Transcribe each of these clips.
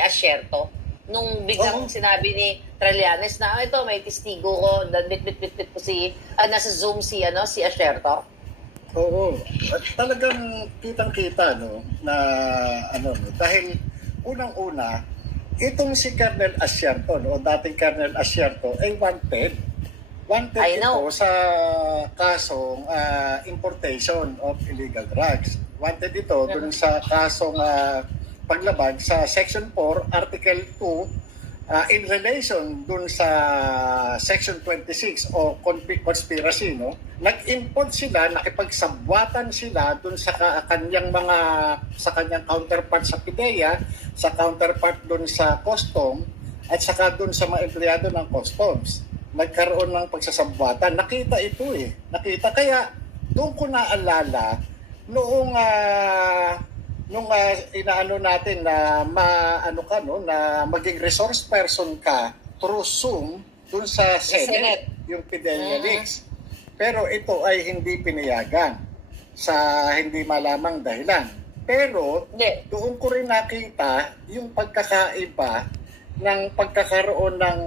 Asierto. Nung biglang sinabi ni Trillanes na ito may testigo ko, bit ko nasa Zoom si Asierto. Oo. At talagang kitang-kita na dahil unang-una itong si Colonel Asierto o dating Colonel Asierto ay wanted. Wanted ito sa kasong importation of illegal drugs. Wanted ito dun sa kasong paglabag sa Section 4, Article 2, in relation dun sa Section 26 o conspiracy, nag-import sila, nakipagsabwatan sila dun sa kanyang counterpart sa PIDEA, sa counterpart dun sa custom, at saka dun sa mga empleyado ng customs. Nagkaroon ng pagsasabwatan. Nakita ito Nakita. Kaya doon ko naalala noong inaano natin na na maging resource person ka through Zoom dun sa Senate. Yung PIDEA leaks. Pero ito ay hindi pinayagan sa hindi malamang dahilan. Pero doon ko rin nakita yung pagkakaiba ng pagkakaroon ng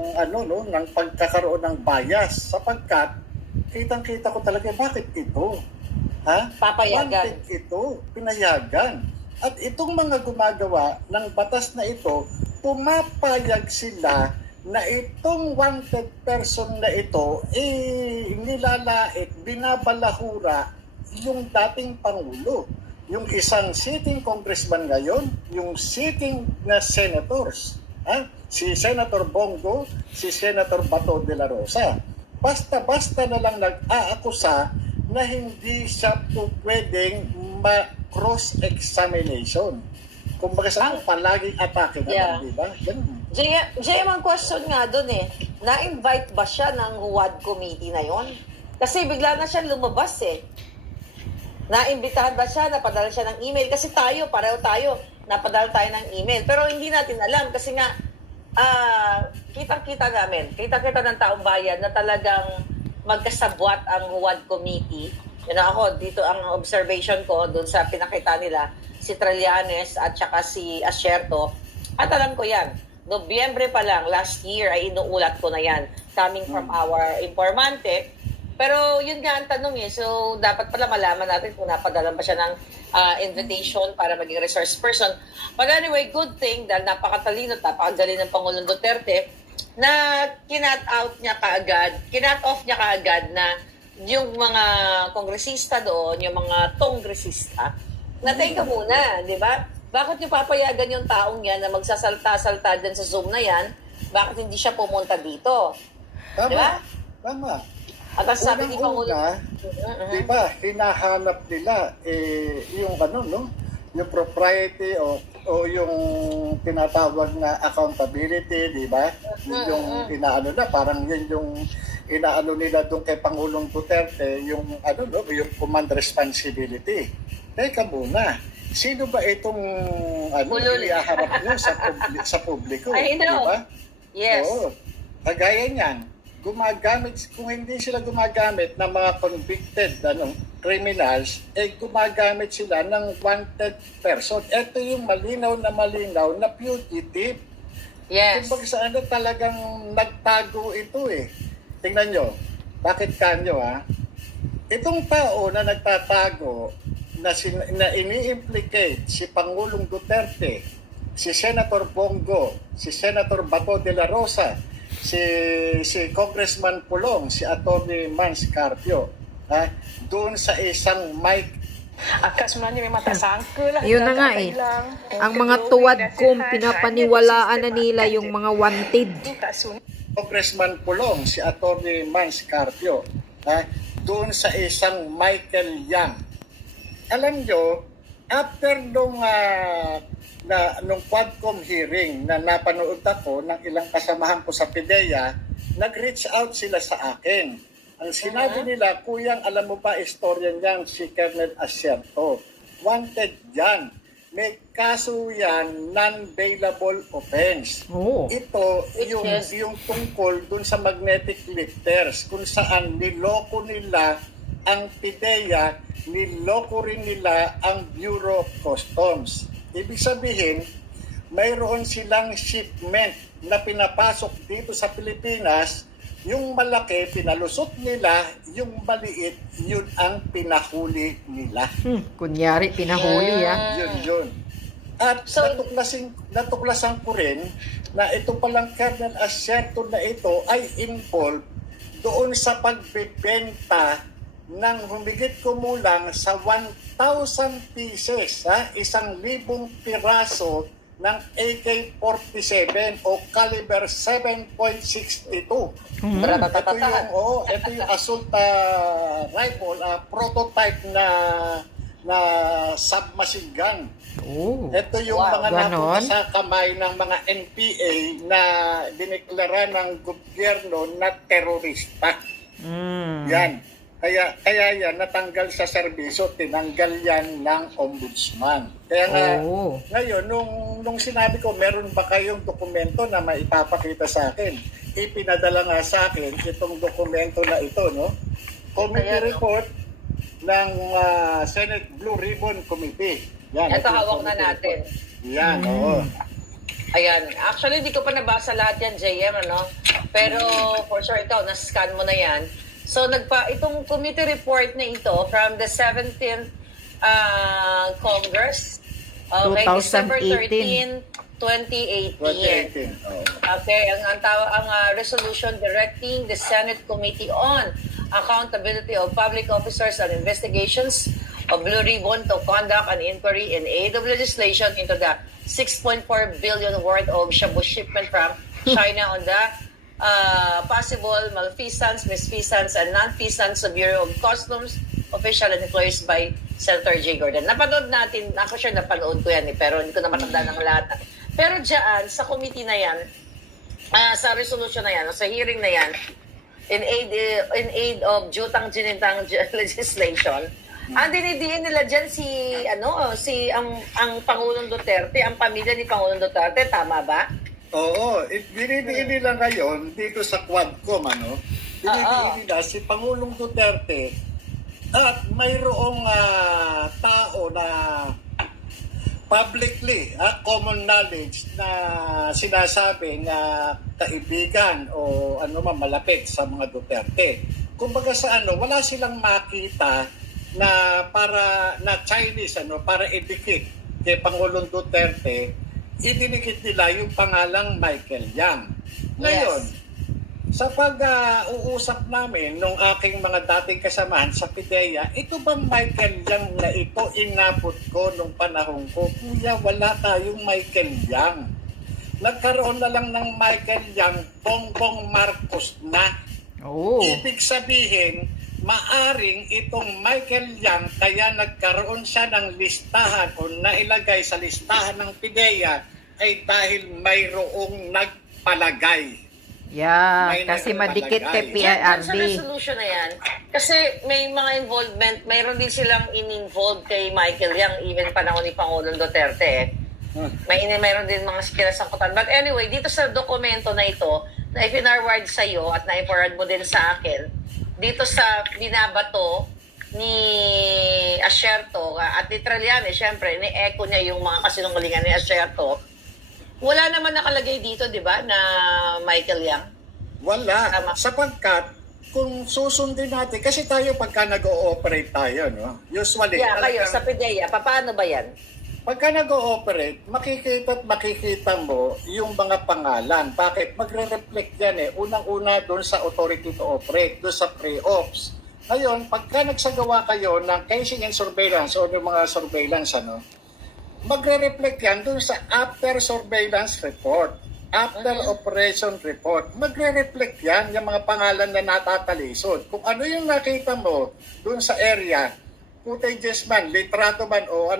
ng pagkakaroon ng bias, sapagkat kitang-kita ko talaga bakit ito papayagan ito, pinayagan. At itong mga gumagawa ng batas na ito, pumapayag sila na itong wanted person na ito nilalait, binabalahura yung dating Pangulo, yung isang sitting congressman ngayon, yung sitting na senators, si Senator Bongo, si Senator Bato de la Rosa. Basta-basta na lang nag-aakusa na hindi siya po pwedeng cross-examination. Kung baga sa palaging atake naman, di ba? Jay, ang question nga doon na-invite ba siya ng WAD committee na yon? Kasi bigla na siya lumabas Na-imbitahan ba siya? Napadala siya ng email? Kasi pareho tayo, napadala tayo ng email. Pero hindi natin alam kasi nga, kitang-kita namin, kita-kita ng taong bayan na talagang magkasabwat ang WAD committee. Ako, dito ang observation ko doon sa pinakita nila, si Trillanes at saka si Asierto. At alam ko yan, Nobyembre pa lang, last year, ay inuulat ko na yan, coming from our informante. Pero yun nga ang tanong so dapat pala malaman natin kung napadala ba siya ng invitation para maging resource person. But anyway, good thing, dahil napakatalino at napakagaling ng Pangulong Duterte, na kinat off niya kaagad na yung mga kongresista doon, yung mga tongresista, na teka muna, di ba? Bakit niyo papayagan yung taong yan na magsasalta-salta dyan sa Zoom na yan? Bakit hindi siya pumunta dito? Tama, di ba? Tama. At ang sabi ni Pangulo, di ba, hinahanap nila yung yung propriety o yung tinatawag na accountability, di ba? Yung inaano na, parang yun yung inaano nila doon kay Pangulong Duterte, yung yung command responsibility. Teka muna, sino ba itong iaharap nyo sa publiko? I know. Diba? Yes. Oo. Kagaya niyan, kung hindi sila gumagamit ng mga convicted criminals, gumagamit sila ng wanted person. Ito yung malinaw na fugitive. Yes. Kung saan talagang nagtago ito Tingnan nyo, bakit kanyo itong tao na nagtatago na ini-implicate si Pangulong Duterte, si Senator Bongo, si Senator Bato de la Rosa, si Congressman Pulong, si Atty. Mans Carpio, doon sa isang mic. Yun na nga ang mga tuwad kong pinapaniwalaan na nila yung mga wanted. Congressman Pulong, si Atty. Mans Carpio, doon sa isang Michael Yang. Alam nyo, after nung Quadcom hearing na napanood ako ng ilang kasamahan ko sa PIDEA, nag-reach out sila sa akin. Ang sinabi nila, Kuyang, alam mo ba, historian yan, si Colonel Asierto. Wanted yan. May kaso yan, non-bailable offense. Ito, yung tungkol dun sa magnetic lifters, kung saan niloko nila ang PIDEA, niloko rin nila ang Bureau of Customs. Ibig sabihin, mayroon silang shipment na pinapasok dito sa Pilipinas. Yung malaki, pinalusot nila, yung maliit, yun ang pinahuli nila. Kunyari, pinahuli, Yun. At So, natuklasan ko rin na ito palang Colonel Asierto na ito ay involved doon sa pagbebenta ng humigit kumulang sa 1,000 pieces, 1,000 piraso ng AK-47 o caliber 7.62. Ito yung assault rifle, prototype na submachine gun. Ito yung mga napunta sa kamay ng mga NPA na dineklara ng gobyerno na terorista. Yan. Kaya yan, natanggal sa serbisyo, tinanggal yan ng ombudsman. Kaya nga, ngayon, nung sinabi ko, meron ba kayong dokumento na maipapakita sa akin? Ipinadala nga sa akin itong dokumento na ito, no? Committee report ng Senate Blue Ribbon Committee. Yan, ito hawak na natin. Yan, oo. Ayan. Actually, hindi ko pa nabasa lahat yan, JM, ano? Pero, for sure, ikaw, nascan mo na yan. So, itong committee report na ito from the 17th Congress, okay, December 13, 2018. Okay, ang resolution directing the Senate Committee on Accountability of Public Officers and Investigations of Blue Ribbon to conduct an inquiry in aid of legislation into the 6.4 billion worth of shabu shipment from China on the possible malfeasance, misfeasance, and non-feasance of Bureau of Customs official and employees by Senator Jay Gordon. Napanood natin, ako siya napanood ko yan pero hindi ko na matanda ng lahat. Pero dyan, sa committee na yan, sa resolution na yan, sa hearing na yan, in aid of jutang ginintang legislation, ang dinidiin nila dyan ang Pangulong Duterte, ang pamilya ni Pangulong Duterte, tama ba? Oo, dinidiin nila ngayon dito sa Quadcom, dinidiin nila si Pangulong Duterte at mayroong tao na publicly, common knowledge na sinasabi na kaibigan o malapit sa mga Duterte. Kumbaga sa wala silang makita na Chinese para idikit kay Pangulong Duterte, idinikit nila yung pangalang Michael Yang. Ngayon, sa pag-uusap namin nung aking mga dating kasamahan sa PIDEA, ito bang Michael Yang na ito inabot ko nung panahon ko? Kuya, wala tayong Michael Yang. Nagkaroon na lang ng Michael Yang, Bongbong Marcos na. Ibig sabihin, maaring itong Michael Yang kaya nagkaroon siya ng listahan o nailagay sa listahan ng PIDEA ay dahil mayroong nagpalagay. Kasi madikit kay PIRD. Sa resolution na yan, kasi may mga involvement, mayroon din silang in-involve kay Michael Yang, even panahon ni Pangulong Duterte. Mayroon din mga kinasangkutan. But anyway, dito sa dokumento na ito, na ipinarward sa iyo at na-forward mo din sa akin, dito sa binabato ni Asierto at ni Trillanes, syempre, ni-echo niya yung mga kasinungalingan ni Asierto. Wala naman nakalagay dito, di ba, na Michael Yang? Wala. Sapagkat, kung susundin natin, kasi tayo pagka nag-ooperate tayo, no? Usually. Kayo sa PIDEA, paano ba yan? Pagka nag-ooperate, makikita mo yung mga pangalan. Bakit? Magre-reflect yan Unang-una doon sa authority to operate, doon sa pre-ops. Ngayon, pagka nagsagawa kayo ng casing and surveillance o yung mga surveillance, magre-reflect yan doon sa after surveillance report, after operation report. Magre-reflect yan yung mga pangalan na natatalisod. Kung ano yung nakita mo doon sa area, footages man, litrato man, o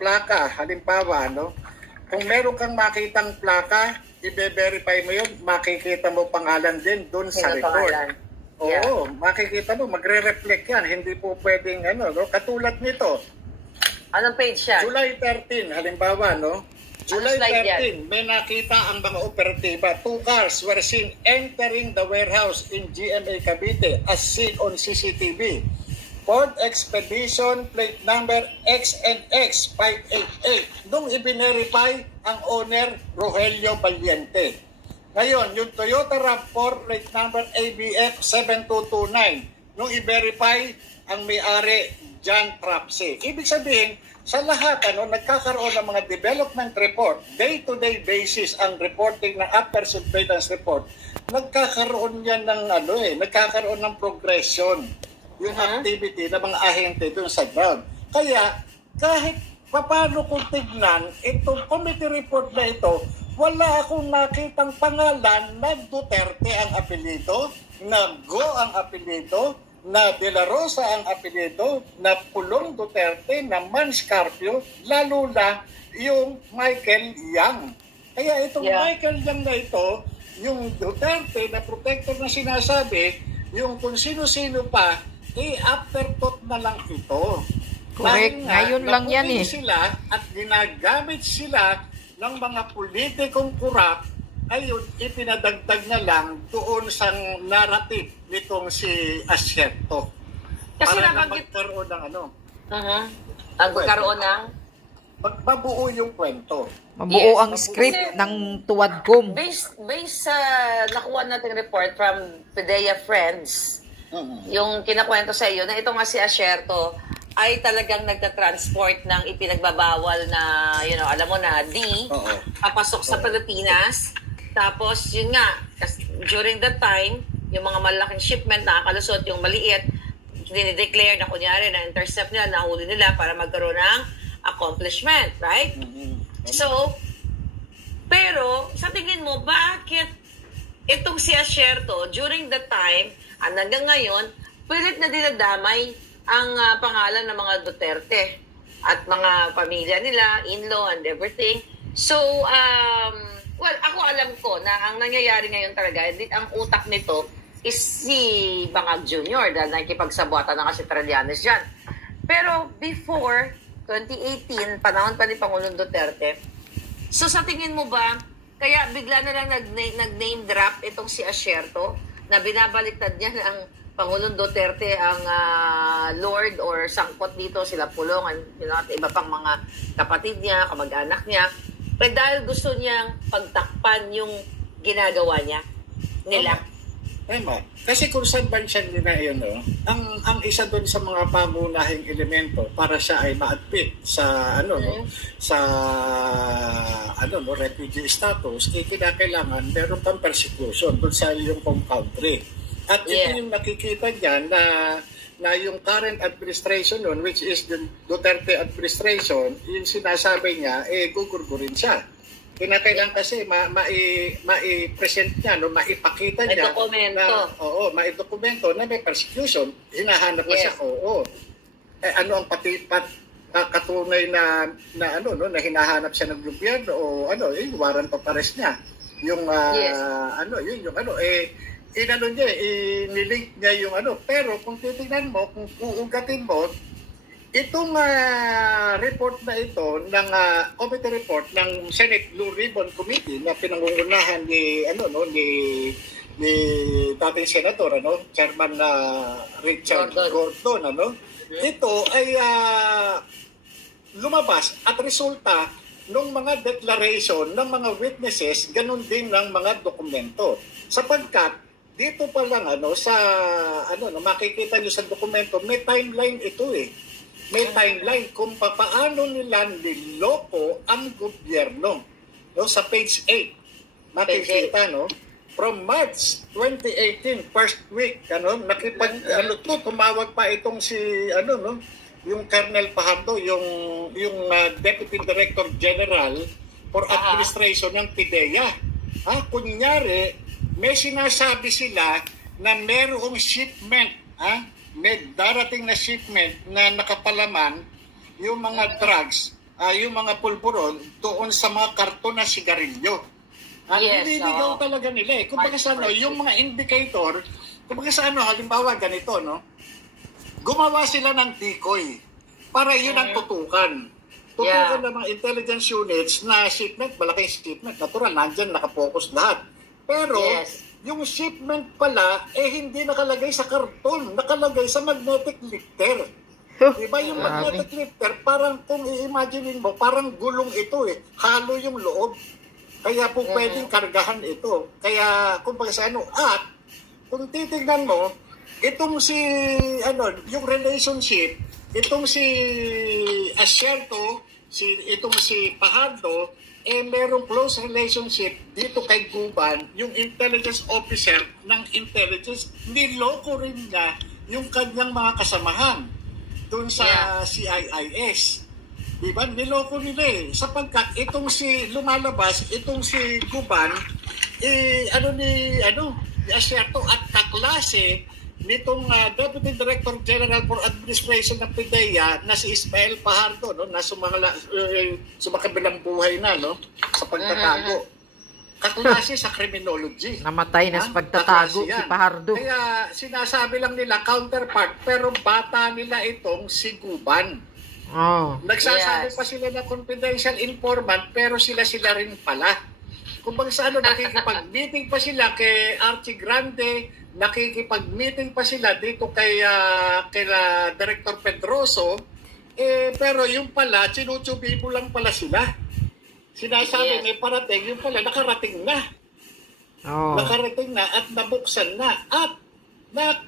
plaka, halimbawa, kung meron kang makitang plaka, i-verify mo yun, makikita mo pangalan din doon sa report. Oo, makikita mo, magre-reflect yan. Hindi po pwedeng, katulad nito. Anong page siya? July 13, halimbawa, July 13, may nakita ang mga operatiba. 2 cars were seen entering the warehouse in GMA Cavite as seen on CCTV. Ford Expedition plate number XNX 588. Nung i-verify ang owner, Rogelio Valiente. Ngayon, yung Toyota RAV4 plate number ABF 7229. Nung i-verify ang may-ari, John Trapse. Ibig sabihin, sa lahat, nagkakaroon ng mga development report, day-to-day basis ang reporting ng after surveillance report, nagkakaroon yan ng, nagkakaroon ng progression yung activity ng mga ahente doon sa ground. Kaya, kahit paano kung tignan, itong committee report na ito, wala akong nakitang pangalan na Duterte ang apelido, na Go ang apelido, na De La Rosa ang apelido, na Pulong Duterte, na Mans Carpio, lalo na yung Michael Yang. Kaya itong Michael Yang na ito, yung Duterte na protector na sinasabi, yung kung sino-sino pa, afterthought na lang ito. Correct. Ngayon lang yan sila at ginagamit sila ng mga politikong kurap, ayun, ipinadagdag na lang doon sa narrative nitong si Asierto. Kasi para na nabanggit magkaroon ng ang magkaroon ng mabuo yung kwento. Mabuo ang script ng Tuwadcom. Based sa nakuha nating report from PDEA Friends, yung kinakwento sa iyo na ito nga si Asierto ay talagang nagta-transport ng ipinagbabawal na, alam mo na, papasok sa Pilipinas. Tapos, yun nga, during that time, yung mga malaking shipment nakakalusot, yung maliit, dinideclare na kunyari na intercept nila, nahuli nila para magkaroon ng accomplishment, right? So, pero, sa tingin mo, bakit itong si Asierto, during that time, hanggang ngayon, pilit na dinadamay ang pangalan ng mga Duterte at mga pamilya nila, in-law and everything. So, well, ako alam ko na ang nangyayari ngayon talaga, ang utak nito is si Bangag Jr. dahil nakikipagsabuatan na kasi Trillanes dyan. Pero before 2018, panahon pa ni Pangulong Duterte, so sa tingin mo ba, kaya bigla na lang nag-name drop itong si Asierto na binabaliktad niya ng Pangulong Duterte ang Lord or sangkot dito, sila Pulong, at iba pang mga kapatid niya, kamag-anak niya. Pero dahil gusto niyang pagtakpan yung ginagawa nila. Tama. Kasi kung saan bansa nila yun, ang isa doon sa mga pamunahing elemento para siya ay maadmit sa refugee status, kinakailangan meron pang persecution doon sa iyong home country. At ito yung nakikita dyan na yung current administration nun, which is the Duterte administration, yung sinasabi niya, gugurgurin siya. Kinakailangan kasi mai-present niya, maipakita niya. Maidokumento na may persecution. Hinahanap na siya, ano ang katunay na hinahanap siya ng gobyerno o yung warrant of arrest niya. Yung inilink niya yung pero kung titignan mo, kung uugatin mo, itong report na ito ng committee report ng Senate Blue Ribbon Committee na pinangungunahan ni dating senador Chairman Richard Gordon ito ay lumabas at resulta ng mga declaration ng mga witnesses, ganun din ng mga dokumento, sapagkat dito pa lang makikita niyo sa dokumento, may timeline ito May timeline kung paano nila niloko ang gobyerno. Sa page 8, makikita, from March 2018, first week, tumawag pa itong si, yung Colonel Fajardo, yung Deputy Director General for Administration ng PDEA. Kunyari, may sinasabi sila na merong shipment, may darating na shipment na nakapalaman yung mga drugs, yung mga pulburon doon sa mga karton na sigarilyo. Nililigaw talaga nila Kung baga sa yung mga indicator, kung baga sa halimbawa ganito, gumawa sila ng decoy para yun ang tutukan. Tutukan ng mga intelligence units na shipment, malaking shipment, natural, nandyan nakapokus lahat. Pero, yung shipment pala, hindi nakalagay sa karton, nakalagay sa magnetic lifter. Diba yung magnetic lifter, parang kung i-imaginein mo, parang gulong ito halo yung loob. Kaya po pwedeng kargahan ito. Kaya, kumbaga sa at kung titignan mo, itong yung relationship, itong si Asierto, itong si Fajardo, merong close relationship dito kay Guban, yung intelligence officer ng intelligence, niloko rin niya yung kanyang mga kasamahan doon sa CIIS. Diba? Niloko nila sapagkat itong lumalabas, itong si Guban, ni Asierto at kaklase nitong Deputy Director General for Administration ng PIDEA na si Ismael Fajardo, no, na sumakabilang buhay na, no, sa pagtatago. Kaklase sa criminology. Namatay na sa pagtatago si Fajardo. Kaya sinasabi lang nila counterpart, pero bata nila itong si Guban. Nagsasabi pa sila na confidential informant, pero sila rin pala. Kung baga sa nakikipag-meeting pa sila kay Archie Grande, nakikipag-meeting pa sila dito kay Director Pedroso, pero yung pala, sinutubibo lang pala sila. Sinasabi may parating, yung pala nakarating na. Nakarating na at nabuksan na. At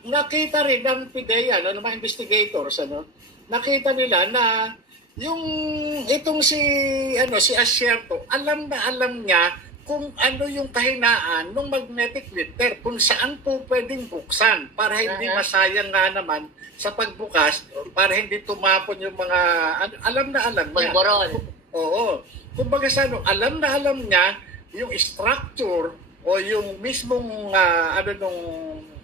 nakita rin ng PIDEA, ng mga investigators, nakita nila na itong si Asierto, alam niya kung ano yung kahinaan ng magnetic lifter, kung saan po pwedeng buksan para hindi masayang nga naman sa pagbukas, para hindi tumapon yung mga, alam niya. Oo. Kumbaga alam niya yung structure o yung mismong,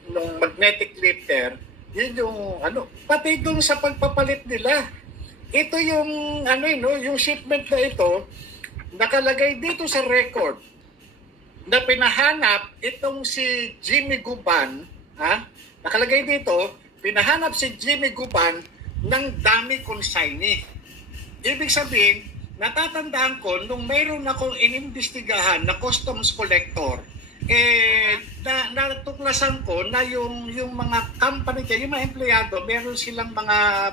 nung magnetic lifter, yun yung, pati doon sa pagpapalit nila. Ito yung, yung shipment na ito, nakalagay dito sa record na pinahanap itong si Jimmy Guban, nakalagay dito, pinahanap si Jimmy Guban ng dami consignee. Ibig sabihin, natatandaan ko, nung mayroon akong inimbestigahan na customs collector, natuklasan ko na yung mga company, yung mga empleyado, meron silang mga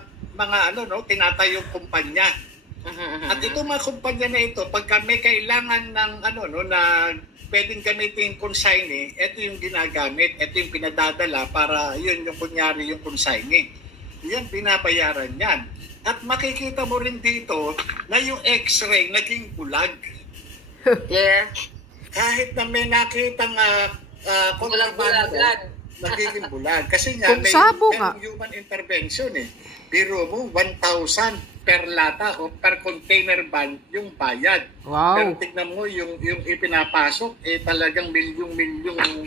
tinatayong kumpanya. At itong mga kumpanya na ito, pagka may kailangan ng na pwedeng gamitin consignee, ito yung ginagamit, ito yung pinadadala para yun yung kunyari yung consignee. Yan, binabayaran yan. At makikita mo rin dito na yung x-ray naging bulag. Kahit na may nakitang kontrabando, nagiging bulag. Kasi nga, may human intervention Biro mo, 1,000 per lata o per container van yung bayad. Wow. Pero tignan mo, yung ipinapasok, talagang milyong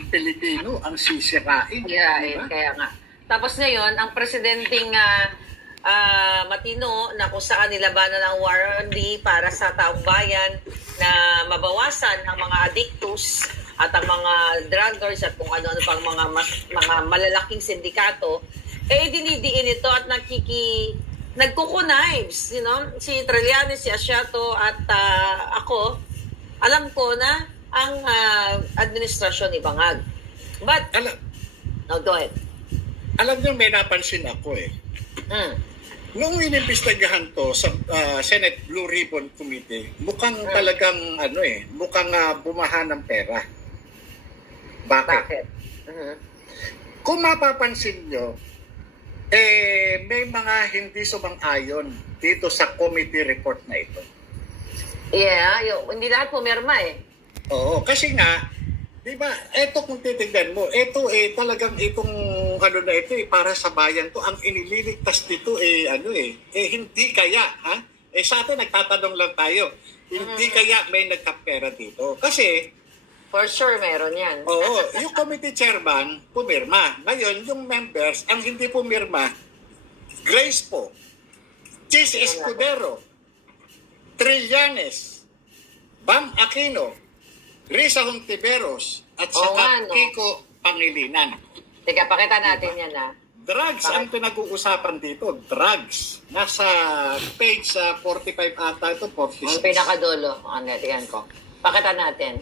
Pilipino ang sisirain. Diba? Kaya nga. Tapos ngayon, ang presidenteng matino na kung saan nilabanan ang warranty para sa taong bayan na mabawasan ang mga addictus at ang mga druggers at kung ano-ano pang mga malalaking sindikato, dinidiin ito at nagkukunibes, si Trillanes, si Asierto at ako, alam ko na ang administrasyon ni Bangag. But, go ahead. Alam niyo, may napansin ako Nung inimbestigahan to sa Senate Blue Ribbon Committee, mukhang talagang mukhang bumaha ng pera. Bakit? Kung mapapansin nyo, may mga hindi sumang-ayon dito sa committee report na ito. Hindi lahat pumirma Oo, kasi nga, di ba, eto kung titignan mo, eto talagang itong na ito para sa bayan to, ang inililigtas dito hindi kaya, sa atin nagtatanong lang tayo, hindi kaya may nagkapera dito. Kasi, for sure, meron yan. Oo, yung committee chairman, pumirma. Ngayon, yung members, ang hindi pumirma, Grace po, Chis Escudero, Trillanes, Bam Aquino, Risa Hontiveros, at saka Kiko Pangilinan. Teka, pakita natin yan Drugs ang pinag-uusapan dito. Drugs. Nasa page 45 ata ito, 46. Ang pinakadulo. Tingnan ko. Pakita natin.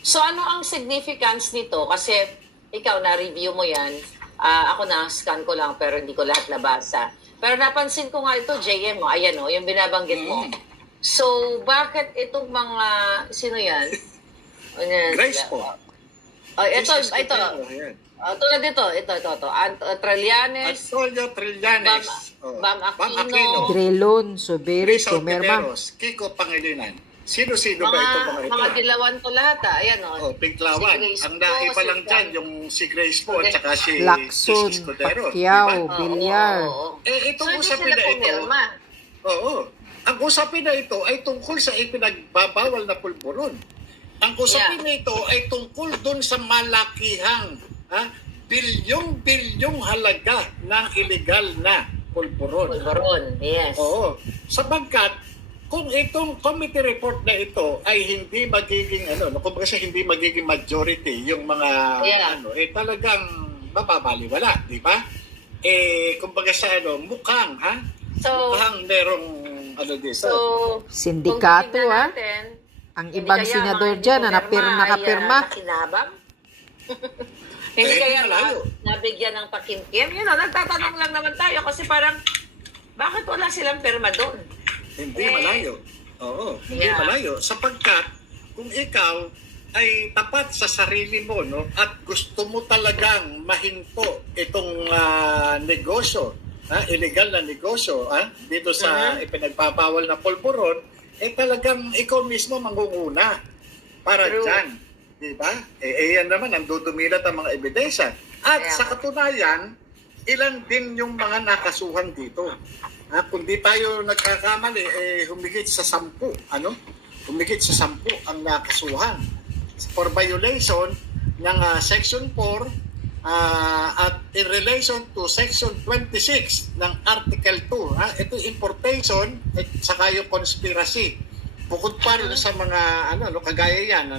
So ano ang significance nito? Kasi ikaw na-review mo yan. Ako na-scan ko lang pero hindi ko lahat nabasa. Pero napansin ko nga ito, JM, ayan yung binabanggit mo. So bakit itong mga, sino yan? Grace po. Ito. Tulad dito, ito. Trillanes. Antonio Trillanes. Bam Aquino. Grelon, Soberes, Rizal Tomerma. Tiberos, Kiko Pangilinan. Sino-sino ba ito mga ito? Mga dilawan to lahat, ayan Pinklawan. Si Ang naiba lang dyan, yung si Grace po at saka si Lacson, Escudero. Pacquiao, Villar. Itong so, usapin na ito. Ang usapin na ito ay tungkol sa ipinagbabawal na pulburon. Ang usapin na ito ay tungkol dun sa malakihang bilyong halaga ng illegal na pulburon. Pulburon, yes. Sapagkat kung itong committee report na ito ay hindi magiging kumbaga hindi magiging majority yung mga talagang mababaliwala, di ba? Kumbaga sa mukhang merong dito. So, sindikato ang ibang senador diyan na nakapirma. Nakinabang? Hindi kaya nabigyan ng pakimkim? Nagtatanong lang naman tayo kasi parang bakit wala silang pirma doon? Hindi malayo. Hindi malayo. Sapagkat kung ikaw ay tapat sa sarili mo at gusto mo talagang mahinto itong negosyo, illegal na negosyo dito sa ipinagbabawal na pulburon, talagang ikaw mismo mangunguna para dyan. Diba? Yan naman ang dudumilat ang mga ebidensya. At sa katunayan, ilan din yung mga nakasuhan dito. Kung di tayo nagkakamali, humigit sa 10. Humigit sa 10 ang nakasuhan for violation ng Section 4 at in relation to Section 26 ng Article 2. Ito importation at saka yung conspiracy. Bukod pa rin sa mga kagaya yan,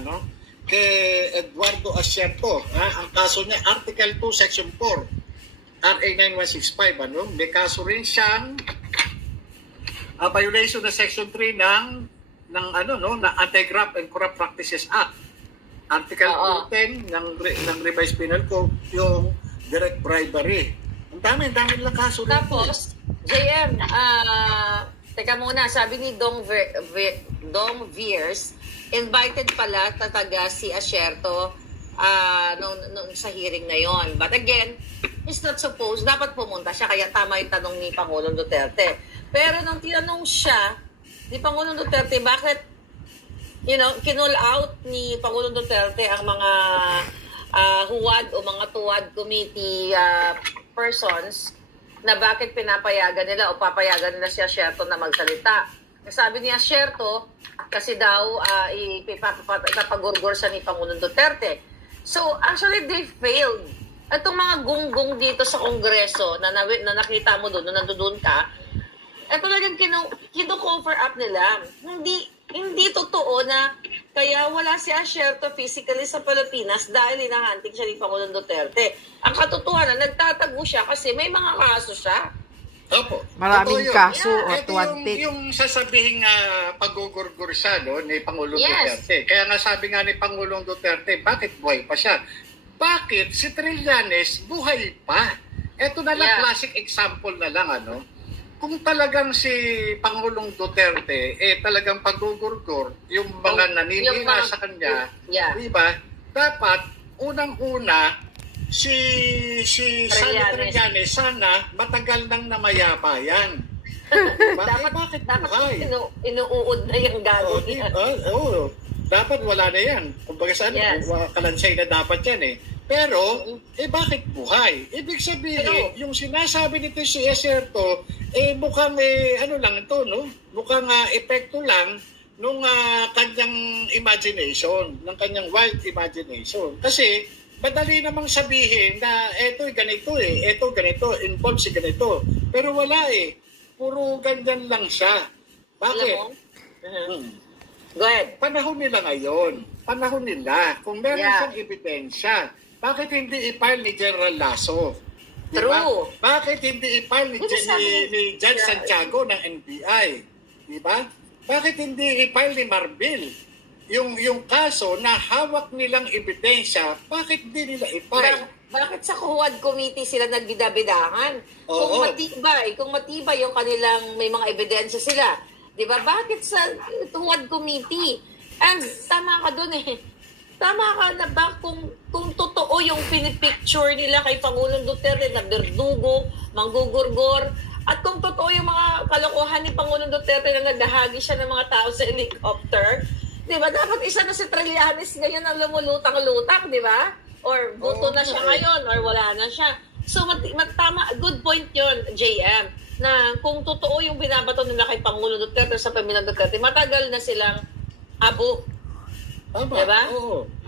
kay Eduardo Asierto. Ang kaso niya, Article 2, Section 4. RA 9165, may kaso rin siyang violation ng Section 3 ng Anti-Graft and Corrupt Practices Act. Article 210 ng Revised Penal Code, yung direct bribery. Ang dami lang kaso. Tapos, JM, teka muna, sabi ni Dong Viers, invited pala tataga si Asierto sa hearing na yon. But again, it's not supposed, dapat pumunta siya, kaya tama yung tanong ni Pangulong Duterte. Pero nung tinanong siya ni Pangulong Duterte, bakit kinul out ni Pangulong Duterte ang mga huwad o mga tuwad committee persons na bakit pinapayagan nila o papayagan nila si Asierto na magsalita. Sabi ni Asierto, kasi daw napagurgur siya ni Pangulong Duterte. So, actually, they failed. Itong mga gunggong dito sa Kongreso na nakita mo doon, na nandoon ka, talagang kino-cover up nila. Hindi totoo na kaya wala si Asierto physically sa Pilipinas dahil hinahunting siya ni Pangulong Duterte. Ang katotohanan, nagtatago siya kasi may mga kaso siya. Opo. Maraming kaso at wanted. Yung sasabihin pagugurgur siya ni Pangulong Duterte. Kaya nga sabi nga ni Pangulong Duterte, bakit buhay pa siya? Bakit si Trillanes buhay pa? Ito na lang classic example na lang kung talagang si Pangulong Duterte talagang pagugurgur yung mga naninira sa kanya, diba? Dapat unang-una si Trillanes sana matagal nang namayapa yan. Bakit buhay? Inuud na yung gagawin niya. Dapat wala na yan. Kumbaga kalansay na dapat yan Pero, bakit buhay? Ibig sabihin, yung sinasabi nito si Asierto, mukhang lang ito, mukhang epekto lang nung kanyang imagination, ng kanyang wild imagination. Kasi, madali namang sabihin na eto ganito eto ganito, involved si ganito. Pero wala puro ganyan lang siya. Bakit? Go ahead. Panahon nila ngayon. Panahon nila. Kung meron siyang ebidensya, bakit hindi i-file ni General Lasso? Diba? True. Bakit hindi i-file ni Judge Santiago ng NBI? Diba? Bakit hindi i-file ni Marbil? yung kaso na hawak nilang ebidensya, bakit di nila i-file? Bakit sa Huwad Committee sila nagbidabidangan? Oo. Kung matibay yung kanilang may mga ebidensya sila, 'di ba? Bakit sa Huwad Committee? And tama ka doon eh. Tama ka na ba kung totoo yung pinipicture nila kay Pangulong Duterte na berdugo, manggugurgor, at kung totoo yung mga kalokohan ni Pangulong Duterte na nagdahagi siya ng mga tao sa helicopter, 'di ba? Dapat isa na si Trillanes ngayon ang lumulutang-lutang, 'di ba? Or buto na siya ngayon, or wala na siya. So, tama, good point yon JM, na kung totoo yung binabato nila kay Pangulo Duterte sa pamilyang Duterte, matagal na silang abo. Tama, diba? oo.